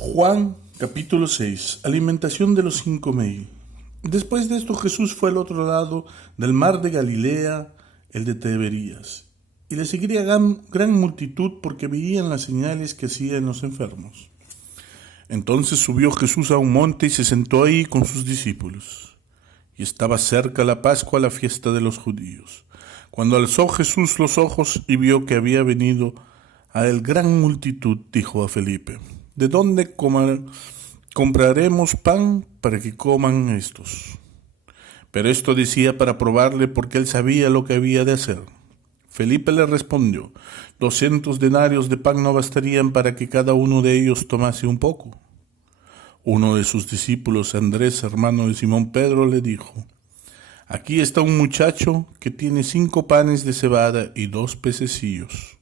Juan capítulo 6. Alimentación de los 5.000. Después de esto Jesús fue al otro lado del mar de Galilea, el de Tiberías, y le seguía gran multitud porque veían las señales que hacía en los enfermos. Entonces subió Jesús a un monte y se sentó ahí con sus discípulos. Y estaba cerca la Pascua, la fiesta de los judíos. Cuando alzó Jesús los ojos y vio que había venido a él gran multitud, dijo a Felipe: ¿De dónde compraremos pan para que coman estos? Pero esto decía para probarle, porque él sabía lo que había de hacer. Felipe le respondió: 200 denarios de pan no bastarían para que cada uno de ellos tomase un poco. Uno de sus discípulos, Andrés, hermano de Simón Pedro, le dijo: Aquí está un muchacho que tiene 5 panes de cebada y 2 pececillos.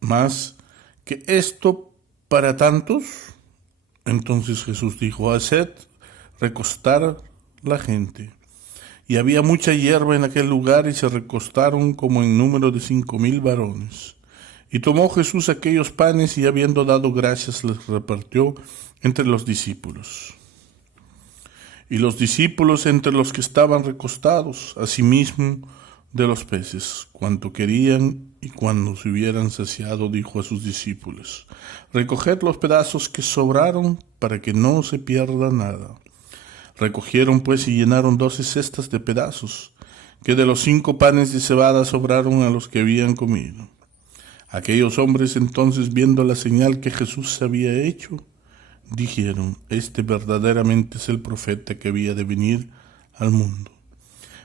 ¿Más que esto para tantos? Entonces Jesús dijo: Haced recostar la gente. Y había mucha hierba en aquel lugar, y se recostaron como en número de 5.000 varones. Y tomó Jesús aquellos panes, y habiendo dado gracias, les repartió entre los discípulos. Y los discípulos entre los que estaban recostados, asimismo de los peces, cuanto querían, y cuando se hubieran saciado, dijo a sus discípulos: Recoged los pedazos que sobraron, para que no se pierda nada. Recogieron pues y llenaron 12 cestas de pedazos, que de los 5 panes de cebada sobraron a los que habían comido. Aquellos hombres entonces, viendo la señal que Jesús había hecho, dijeron: Este verdaderamente es el profeta que había de venir al mundo.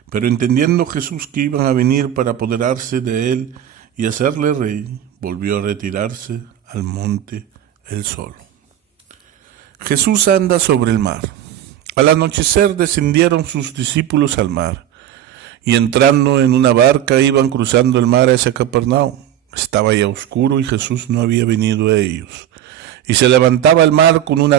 Pero entendiendo Jesús que iban a venir para apoderarse de él y hacerle rey, volvió a retirarse al monte él solo. Jesús anda sobre el mar. Al anochecer descendieron sus discípulos al mar, y entrando en una barca iban cruzando el mar hacia Capernaum. Estaba ya oscuro y Jesús no había venido a ellos. Y se levantaba el mar con un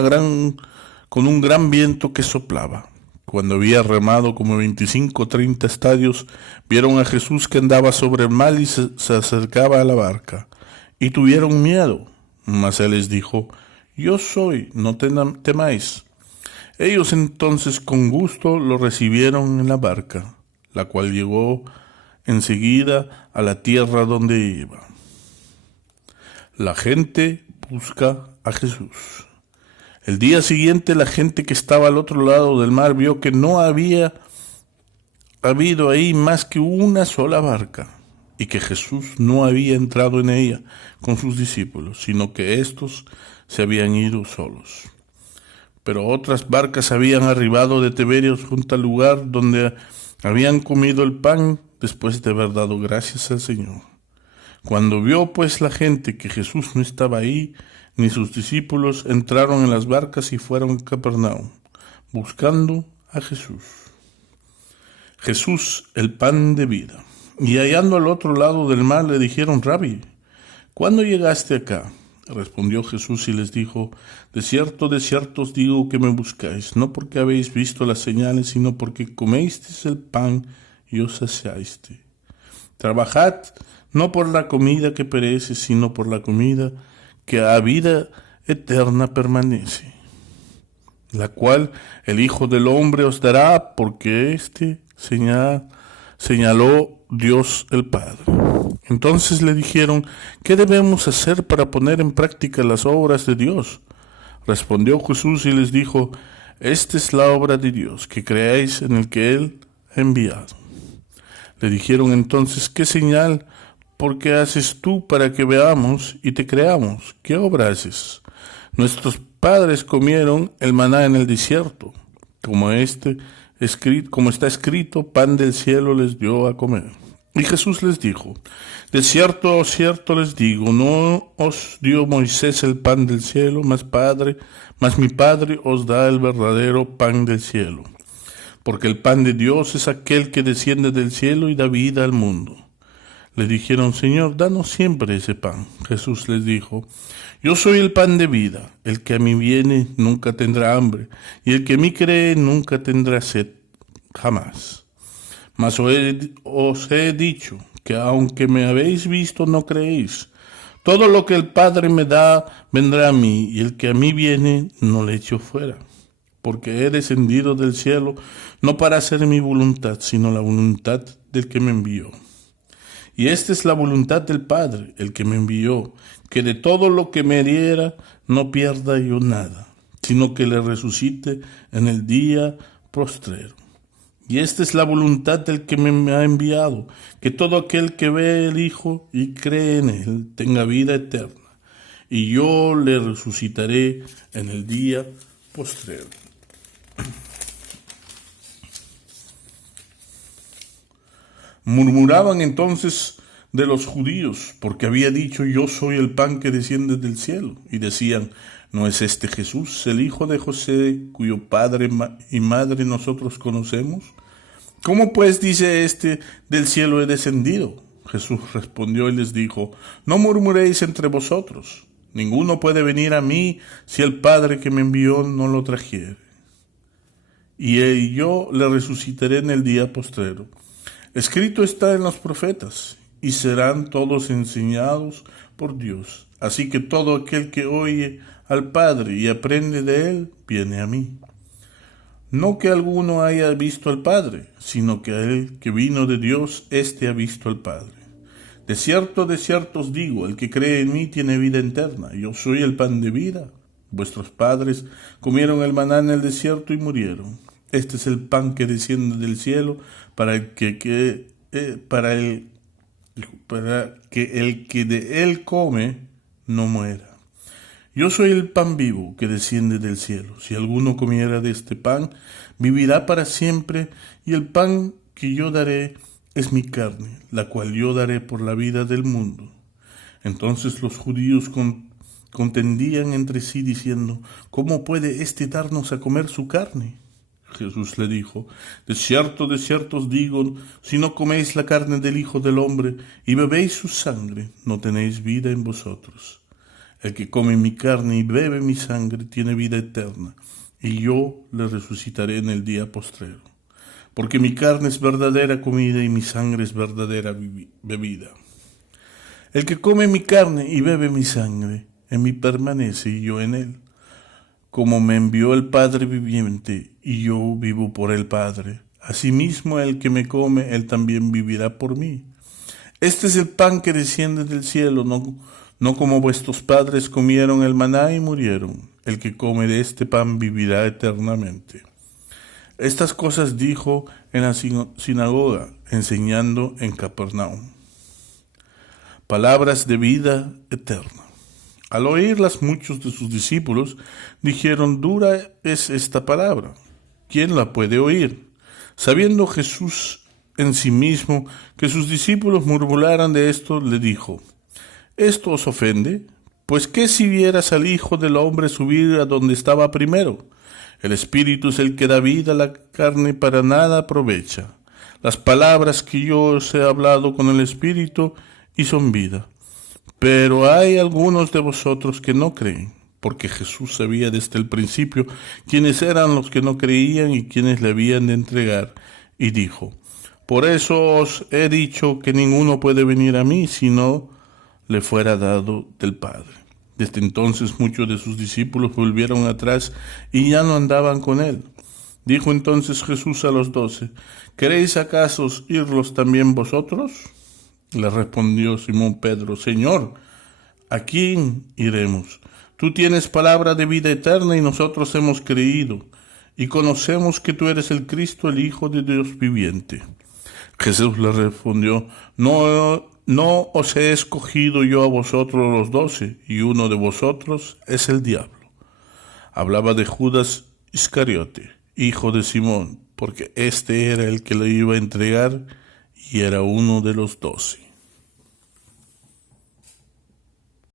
gran viento que soplaba. Cuando había remado como 25 o 30 estadios, vieron a Jesús que andaba sobre el mar y se acercaba a la barca, y tuvieron miedo. Mas él les dijo: Yo soy, no temáis. Ellos entonces con gusto lo recibieron en la barca, la cual llegó enseguida a la tierra donde iba. La gente busca a Jesús. El día siguiente, la gente que estaba al otro lado del mar vio que no había habido ahí más que una sola barca, y que Jesús no había entrado en ella con sus discípulos, sino que éstos se habían ido solos. Pero otras barcas habían arribado de Tiberias junto al lugar donde habían comido el pan después de haber dado gracias al Señor. Cuando vio pues la gente que Jesús no estaba ahí, ni sus discípulos, entraron en las barcas y fueron a Capernaum, buscando a Jesús. Jesús, el pan de vida. Y hallando al otro lado del mar, le dijeron: Rabí, ¿cuándo llegaste acá? Respondió Jesús y les dijo: de cierto os digo que me buscáis, no porque habéis visto las señales, sino porque comisteis el pan y os saciaste. Trabajad no por la comida que perece, sino por la comida que a vida eterna permanece, la cual el Hijo del Hombre os dará, porque señaló Dios el Padre. Entonces le dijeron: ¿qué debemos hacer para poner en práctica las obras de Dios? Respondió Jesús y les dijo: Esta es la obra de Dios, que creáis en el que Él ha enviado. Le dijeron entonces: ¿qué señal? ¿Por qué haces tú para que veamos y te creamos? ¿Qué obra haces? Nuestros padres comieron el maná en el desierto, como está escrito: pan del cielo les dio a comer. Y Jesús les dijo: de cierto les digo, no os dio Moisés el pan del cielo, mas mi Padre os da el verdadero pan del cielo. Porque el pan de Dios es aquel que desciende del cielo y da vida al mundo. Le dijeron: Señor, danos siempre ese pan. Jesús les dijo: Yo soy el pan de vida. El que a mí viene nunca tendrá hambre, y el que en mí cree nunca tendrá sed jamás. Mas os he dicho que aunque me habéis visto, no creéis. Todo lo que el Padre me da vendrá a mí, y el que a mí viene no le echo fuera. Porque he descendido del cielo no para hacer mi voluntad, sino la voluntad del que me envió. Y esta es la voluntad del Padre, el que me envió, que de todo lo que me diera no pierda yo nada, sino que le resucite en el día postrero. Y esta es la voluntad del que me ha enviado, que todo aquel que ve al Hijo y cree en él tenga vida eterna, y yo le resucitaré en el día postrero. Murmuraban entonces de los judíos, porque había dicho: yo soy el pan que desciende del cielo. Y decían: ¿no es este Jesús, el hijo de José, cuyo padre y madre nosotros conocemos? ¿Cómo pues dice este: del cielo he descendido? Jesús respondió y les dijo: no murmuréis entre vosotros. Ninguno puede venir a mí si el Padre que me envió no lo trajere. Y yo le resucitaré en el día postrero. Escrito está en los profetas, y serán todos enseñados por Dios. Así que todo aquel que oye al Padre y aprende de él, viene a mí. No que alguno haya visto al Padre, sino que el que vino de Dios, éste ha visto al Padre. De cierto os digo, el que cree en mí tiene vida eterna. Yo soy el pan de vida. Vuestros padres comieron el maná en el desierto y murieron. Este es el pan que desciende del cielo para que el que de él come no muera. Yo soy el pan vivo que desciende del cielo. Si alguno comiera de este pan, vivirá para siempre, y el pan que yo daré es mi carne, la cual yo daré por la vida del mundo. Entonces los judíos contendían entre sí diciendo: ¿cómo puede éste darnos a comer su carne? Jesús le dijo: de cierto os digo, si no coméis la carne del Hijo del Hombre y bebéis su sangre, no tenéis vida en vosotros. El que come mi carne y bebe mi sangre tiene vida eterna, y yo le resucitaré en el día postrero. Porque mi carne es verdadera comida y mi sangre es verdadera bebida. El que come mi carne y bebe mi sangre, en mí permanece y yo en él. Como me envió el Padre viviente, y yo vivo por el Padre, asimismo el que me come, él también vivirá por mí. Este es el pan que desciende del cielo, no como vuestros padres comieron el maná y murieron. El que come de este pan vivirá eternamente. Estas cosas dijo en la sinagoga, enseñando en Capernaum. Palabras de vida eterna. Al oírlas, muchos de sus discípulos dijeron: dura es esta palabra, ¿quién la puede oír? Sabiendo Jesús en sí mismo que sus discípulos murmuraran de esto, le dijo: ¿esto os ofende? Pues ¿qué si vieras al Hijo del Hombre subir a donde estaba primero? El Espíritu es el que da vida, la carne para nada aprovecha. Las palabras que yo os he hablado con el Espíritu y son vida. Pero hay algunos de vosotros que no creen, porque Jesús sabía desde el principio quiénes eran los que no creían y quiénes le habían de entregar, y dijo: por eso os he dicho que ninguno puede venir a mí si no le fuera dado del Padre. Desde entonces muchos de sus discípulos volvieron atrás y ya no andaban con él. Dijo entonces Jesús a los 12: ¿queréis acaso irlos también vosotros? Le respondió Simón Pedro: Señor, ¿a quién iremos? Tú tienes palabra de vida eterna y nosotros hemos creído y conocemos que tú eres el Cristo, el Hijo de Dios viviente. Jesús le respondió: No os he escogido yo a vosotros los 12, y uno de vosotros es el diablo. Hablaba de Judas Iscariote, hijo de Simón, porque este era el que le iba a entregar y era uno de los 12.